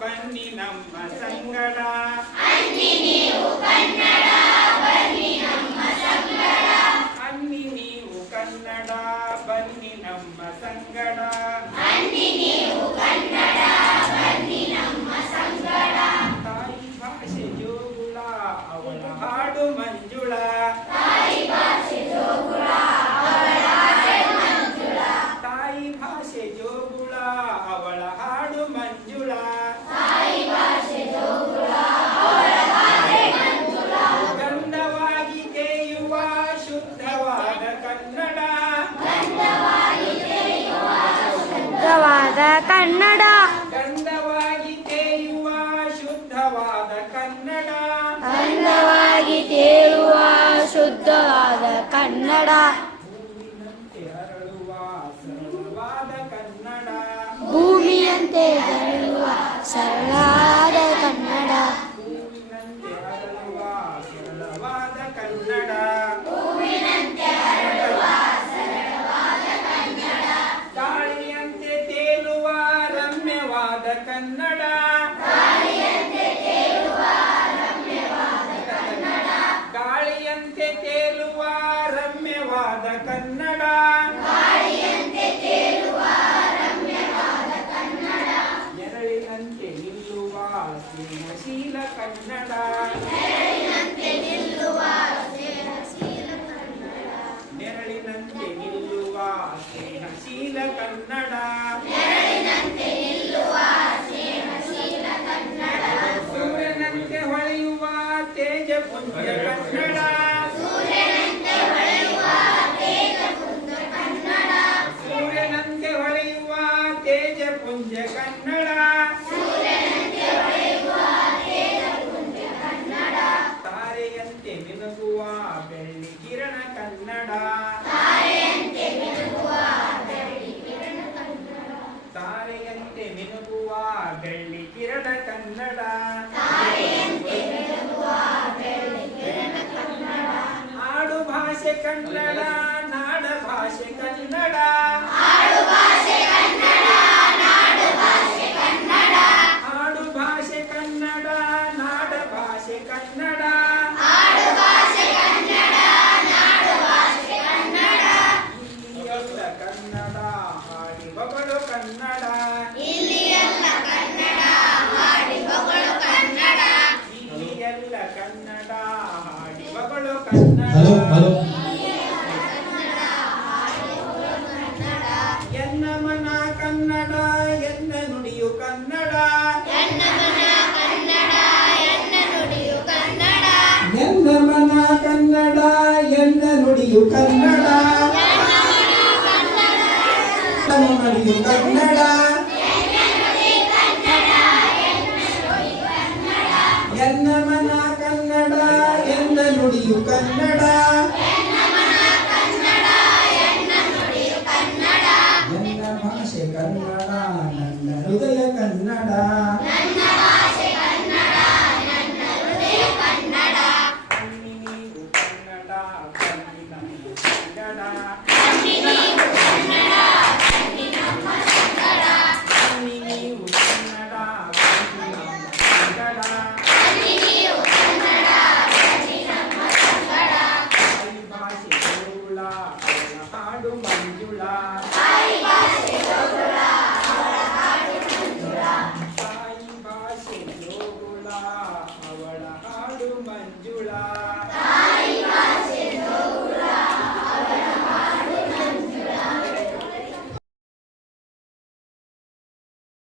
ಬನ್ನಿ ನಮ್ಮ ಸಂಗಡ ಅನ್ನಿ ಕನ್ನಡ. ಗಂಧವಾಗಿ ತೇಯುವ ಶುದ್ಧವಾದ ಕನ್ನಡ. ಚಂದವಾಗಿ ತೇಯುವ ಶುದ್ಧವಾದ ಕನ್ನಡ. ಭೂಮಿನಂತೆ ಅರಳುವ ಸರಳವಾದ ಭೂಮಿಯಂತೆ ಕನ್ನಡ. ಭೂಮಿಯಂತೆ ಅರಳುವ ಸರಳವಾದ ಕನ್ನಡ. ಕನ್ನಡ. ಗಾಳಿಯಂತೆ ಕೇಳುವ ರಮ್ಯವಾದ ಕನ್ನಡ. ಕನ್ನಡ. ತಾರೆಯಂತೆ ಮಿನುಗುವ ಬೆಳ್ಳಿ ಕಿರಣ ಕನ್ನಡ. ಆಡು ಭಾಷೆ ಕನ್ನಡ, ನಾಡ ಭಾಷೆ ಕನ್ನಡ. ಆಡು ಕನ್ನಡ, ನಾಡ ಕನ್ನಡ. ಎನ್ನ ಮನ ಕನ್ನಡ ಎನ್ನ ನುಡಿಯು ಕನ್ನಡ ಎನ್ನ ಮನ ಕನ್ನಡ ಎನ್ನ ನುಡಿಯು ಕನ್ನಡ ಎನ್ನ ನುಡಿಯು ಕನ್ನಡ ಎನ್ನ ಮನ ಕನ್ನಡ ಎನ್ನ ನುಡಿಯು ಕನ್ನಡ ಭಾಷೆ ಕನ್ನಡ ನನ್ನ